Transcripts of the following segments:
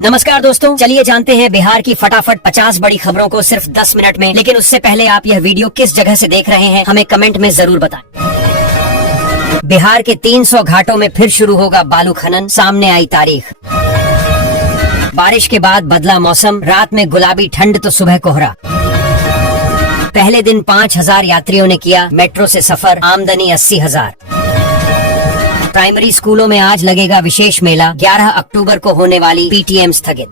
नमस्कार दोस्तों, चलिए जानते हैं बिहार की फटाफट 50 बड़ी खबरों को सिर्फ 10 मिनट में। लेकिन उससे पहले आप यह वीडियो किस जगह से देख रहे हैं हमें कमेंट में जरूर बताएं। बिहार के 300 घाटों में फिर शुरू होगा बालू खनन, सामने आई तारीख। बारिश के बाद बदला मौसम, रात में गुलाबी ठंड तो सुबह कोहरा। पहले दिन 5000 यात्रियों ने किया मेट्रो से सफर, आमदनी 80,000। प्राइमरी स्कूलों में आज लगेगा विशेष मेला, 11 अक्टूबर को होने वाली पीटीएम स्थगित।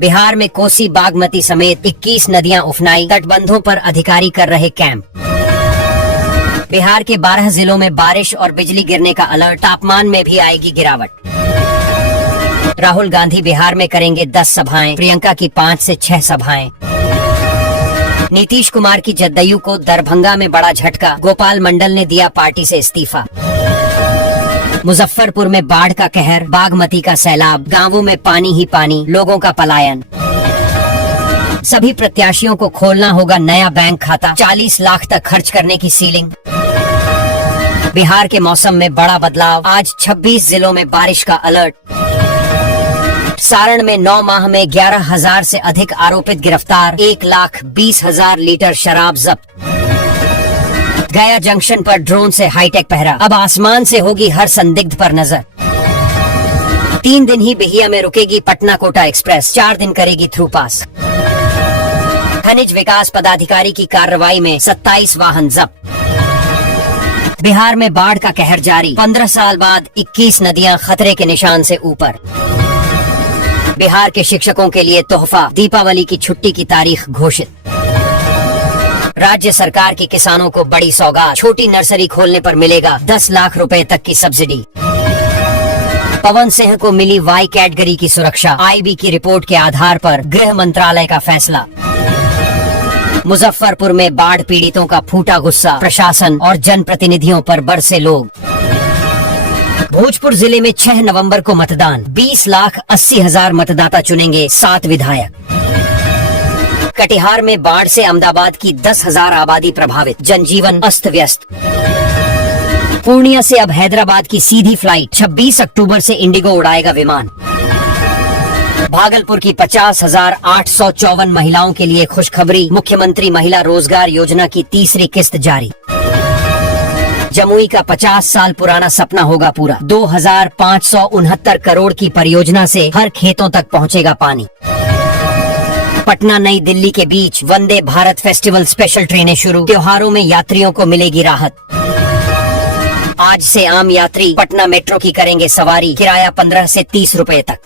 बिहार में कोसी बागमती समेत 21 नदियां उफनाई, तटबंधों पर अधिकारी कर रहे कैंप। बिहार के 12 जिलों में बारिश और बिजली गिरने का अलर्ट, तापमान में भी आएगी गिरावट। राहुल गांधी बिहार में करेंगे 10 सभाएं, प्रियंका की 5 से 6 सभाएं। नीतीश कुमार की जदयू को दरभंगा में बड़ा झटका, गोपाल मंडल ने दिया पार्टी से इस्तीफा। मुजफ्फरपुर में बाढ़ का कहर, बागमती का सैलाब, गांवों में पानी ही पानी, लोगों का पलायन। सभी प्रत्याशियों को खोलना होगा नया बैंक खाता, 40 लाख तक खर्च करने की सीलिंग। बिहार के मौसम में बड़ा बदलाव, आज 26 जिलों में बारिश का अलर्ट। सारण में 9 माह में 11,000 से अधिक आरोपित गिरफ्तार, 1,20,000 लीटर शराब जब्त। गया जंक्शन पर ड्रोन से हाईटेक पहरा, अब आसमान से होगी हर संदिग्ध पर नजर। 3 दिन ही बिहिया में रुकेगी पटना कोटा एक्सप्रेस, 4 दिन करेगी थ्रू पास। खनिज विकास पदाधिकारी की कार्रवाई में 27 वाहन जब्त। बिहार में बाढ़ का कहर जारी, 15 साल बाद 21 नदियां खतरे के निशान से ऊपर। बिहार के शिक्षकों के लिए तोहफा, दीपावली की छुट्टी की तारीख घोषित। राज्य सरकार की किसानों को बड़ी सौगात, छोटी नर्सरी खोलने पर मिलेगा 10 लाख रुपए तक की सब्सिडी। पवन सिंह को मिली वाई कैटेगरी की सुरक्षा, आईबी की रिपोर्ट के आधार पर गृह मंत्रालय का फैसला। मुजफ्फरपुर में बाढ़ पीड़ितों का फूटा गुस्सा, प्रशासन और जनप्रतिनिधियों पर बरसे लोग। भोजपुर जिले में 6 नवंबर को मतदान, 20,80,000 मतदाता चुनेंगे 7 विधायक। कटिहार में बाढ़ से अहमदाबाद की 10,000 आबादी प्रभावित, जनजीवन अस्त व्यस्त। पूर्णिया से अब हैदराबाद की सीधी फ्लाइट, 26 अक्टूबर से इंडिगो उड़ाएगा विमान। भागलपुर की 50,854 महिलाओं के लिए खुशखबरी, मुख्यमंत्री महिला रोजगार योजना की तीसरी किस्त जारी। जमुई का 50 साल पुराना सपना होगा पूरा, 2,569 करोड़ की परियोजना से हर खेतों तक पहुंचेगा पानी। पटना नई दिल्ली के बीच वंदे भारत फेस्टिवल स्पेशल ट्रेनें शुरू, त्योहारों में यात्रियों को मिलेगी राहत। आज से आम यात्री पटना मेट्रो की करेंगे सवारी, किराया 15 से 30 रुपए तक।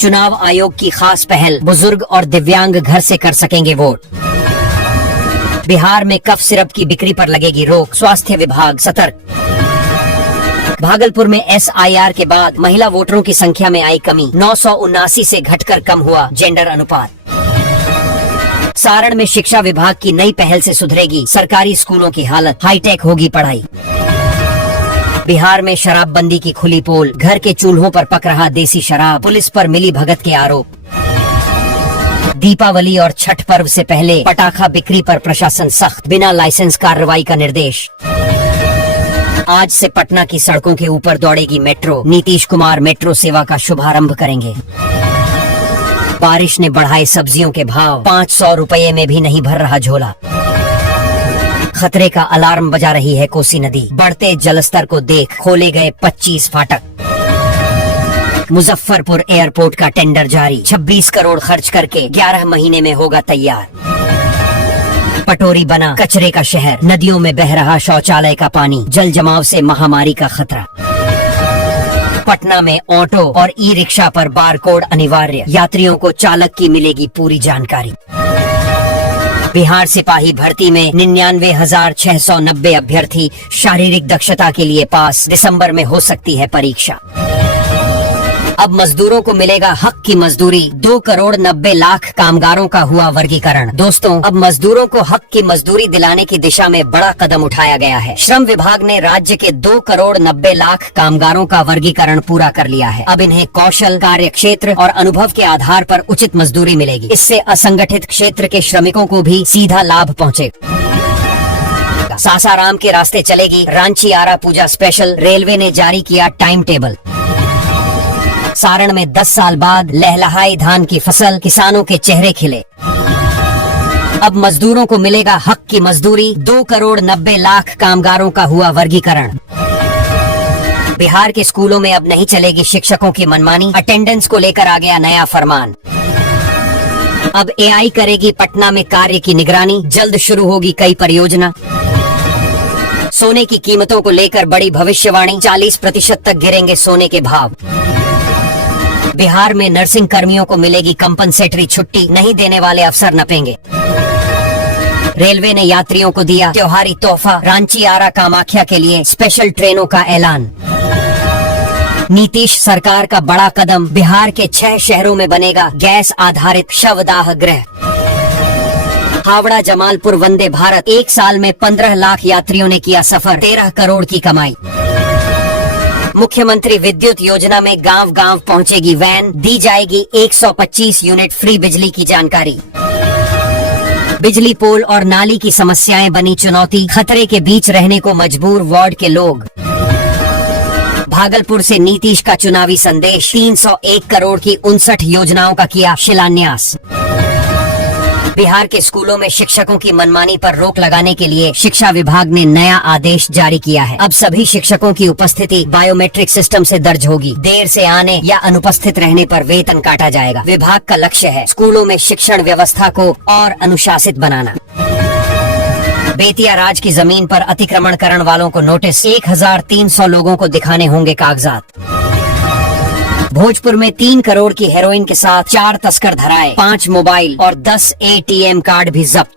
चुनाव आयोग की खास पहल, बुजुर्ग और दिव्यांग घर से कर सकेंगे वोट। बिहार में कफ सिरप की बिक्री पर लगेगी रोक, स्वास्थ्य विभाग सतर्क। भागलपुर में SIR के बाद महिला वोटरों की संख्या में आई कमी, 979 से घटकर कम हुआ जेंडर अनुपात। सारण में शिक्षा विभाग की नई पहल से सुधरेगी सरकारी स्कूलों की हालत, हाईटेक होगी पढ़ाई। बिहार में शराबबंदी की खुली पोल, घर के चूल्हों पर पक रहा देसी शराब, पुलिस पर मिली भगत के आरोप। दीपावली और छठ पर्व से पहले पटाखा बिक्री पर प्रशासन सख्त, बिना लाइसेंस कार्रवाई का निर्देश। आज से पटना की सड़कों के ऊपर दौड़ेगी मेट्रो, नीतीश कुमार मेट्रो सेवा का शुभारंभ करेंगे। बारिश ने बढ़ाए सब्जियों के भाव, 500 रुपये में भी नहीं भर रहा झोला। खतरे का अलार्म बजा रही है कोसी नदी, बढ़ते जलस्तर को देख खोले गए 25 फाटक। मुजफ्फरपुर एयरपोर्ट का टेंडर जारी, 26 करोड़ खर्च करके 11 महीने में होगा तैयार। पटोरी बना कचरे का शहर, नदियों में बह रहा शौचालय का पानी, जल जमाव से महामारी का खतरा। पटना में ऑटो और ई रिक्शा पर बारकोड अनिवार्य, यात्रियों को चालक की मिलेगी पूरी जानकारी। बिहार सिपाही भर्ती में 99,690 अभ्यर्थी शारीरिक दक्षता के लिए पास, दिसंबर में हो सकती है परीक्षा। अब मजदूरों को मिलेगा हक की मजदूरी, 2,90,00,000 कामगारों का हुआ वर्गीकरण। दोस्तों, अब मजदूरों को हक की मजदूरी दिलाने की दिशा में बड़ा कदम उठाया गया है। श्रम विभाग ने राज्य के 2,90,00,000 कामगारों का वर्गीकरण पूरा कर लिया है। अब इन्हें कौशल, कार्य क्षेत्र और अनुभव के आधार पर उचित मजदूरी मिलेगी। इससे असंगठित क्षेत्र के श्रमिकों को भी सीधा लाभ पहुँचेगा। सासाराम के रास्ते चलेगी रांची आरा पूजा स्पेशल, रेलवे ने जारी किया टाइम टेबल। सारण में 10 साल बाद लहलहाई धान की फसल, किसानों के चेहरे खिले। अब मजदूरों को मिलेगा हक की मजदूरी, 2 करोड़ 90 लाख कामगारों का हुआ वर्गीकरण। बिहार के स्कूलों में अब नहीं चलेगी शिक्षकों की मनमानी, अटेंडेंस को लेकर आ गया नया फरमान। अब एआई करेगी पटना में कार्य की निगरानी, जल्द शुरू होगी कई परियोजना। सोने की कीमतों को लेकर बड़ी भविष्यवाणी, 40% तक गिरेंगे सोने के भाव। बिहार में नर्सिंग कर्मियों को मिलेगी कंपनसेटरी छुट्टी, नहीं देने वाले अफसर नपेंगे। रेलवे ने यात्रियों को दिया त्योहारी तोहफा, रांची आरा कामाख्या के लिए स्पेशल ट्रेनों का ऐलान। नीतीश सरकार का बड़ा कदम, बिहार के 6 शहरों में बनेगा गैस आधारित शवदाह गृह। हावड़ा जमालपुर वंदे भारत, 1 साल में 15 लाख यात्रियों ने किया सफर, 13 करोड़ की कमाई। मुख्यमंत्री विद्युत योजना में गांव गांव पहुंचेगी वैन, दी जाएगी 125 यूनिट फ्री बिजली की जानकारी। बिजली पोल और नाली की समस्याएं बनी चुनौती, खतरे के बीच रहने को मजबूर वार्ड के लोग। भागलपुर से नीतीश का चुनावी संदेश, 301 करोड़ की 59 योजनाओं का किया शिलान्यास। बिहार के स्कूलों में शिक्षकों की मनमानी पर रोक लगाने के लिए शिक्षा विभाग ने नया आदेश जारी किया है। अब सभी शिक्षकों की उपस्थिति बायोमेट्रिक सिस्टम से दर्ज होगी। देर से आने या अनुपस्थित रहने पर वेतन काटा जाएगा। विभाग का लक्ष्य है स्कूलों में शिक्षण व्यवस्था को और अनुशासित बनाना। बेतिया राज की जमीन पर अतिक्रमण करने वालों को नोटिस, 1300 लोगों को दिखाने होंगे कागजात। भोजपुर में 3 करोड़ की हेरोइन के साथ 4 तस्कर धराए, 5 मोबाइल और 10 एटीएम कार्ड भी जब्त।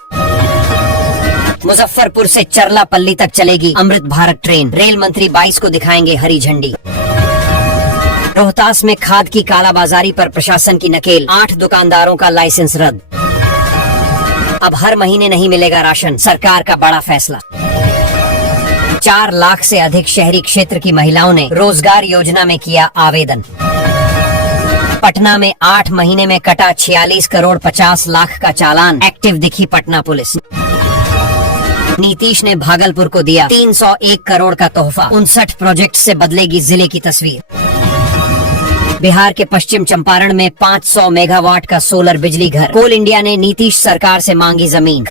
मुजफ्फरपुर से चरलापल्ली तक चलेगी अमृत भारत ट्रेन, रेल मंत्री 22 को दिखाएंगे हरी झंडी। रोहतास में खाद की कालाबाजारी पर प्रशासन की नकेल, 8 दुकानदारों का लाइसेंस रद्द। अब हर महीने नहीं मिलेगा राशन, सरकार का बड़ा फैसला। 4 लाख से अधिक शहरी क्षेत्र की महिलाओं ने रोजगार योजना में किया आवेदन। पटना में 8 महीने में कटा 46 करोड़ 50 लाख का चालान, एक्टिव दिखी पटना पुलिस। नीतीश ने भागलपुर को दिया 301 करोड़ का तोहफा, 59 प्रोजेक्ट से बदलेगी जिले की तस्वीर। बिहार के पश्चिम चंपारण में 500 मेगावाट का सोलर बिजली घर, कोल इंडिया ने नीतीश सरकार से मांगी जमीन।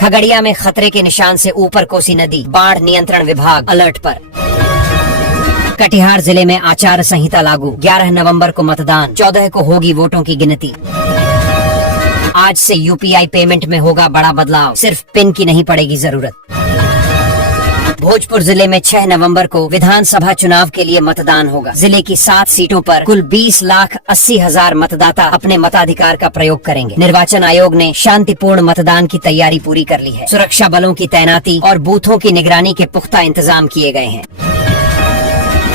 खगड़िया में खतरे के निशान से ऊपर कोसी नदी, बाढ़ नियंत्रण विभाग अलर्ट पर। कटिहार जिले में आचार संहिता लागू, 11 नवंबर को मतदान, 14 को होगी वोटों की गिनती। आज से यूपीआई पेमेंट में होगा बड़ा बदलाव, सिर्फ पिन की नहीं पड़ेगी जरूरत। भोजपुर जिले में 6 नवंबर को विधानसभा चुनाव के लिए मतदान होगा। जिले की 7 सीटों पर कुल 20,80,000 मतदाता अपने मताधिकार का प्रयोग करेंगे। निर्वाचन आयोग ने शांतिपूर्ण मतदान की तैयारी पूरी कर ली है। सुरक्षा बलों की तैनाती और बूथों की निगरानी के पुख्ता इंतजाम किए गए हैं।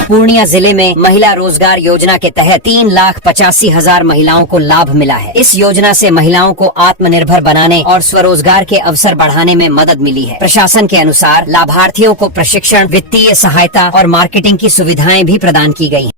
पूर्णिया जिले में महिला रोजगार योजना के तहत 3,85,000 महिलाओं को लाभ मिला है। इस योजना से महिलाओं को आत्मनिर्भर बनाने और स्वरोजगार के अवसर बढ़ाने में मदद मिली है। प्रशासन के अनुसार लाभार्थियों को प्रशिक्षण, वित्तीय सहायता और मार्केटिंग की सुविधाएं भी प्रदान की गई।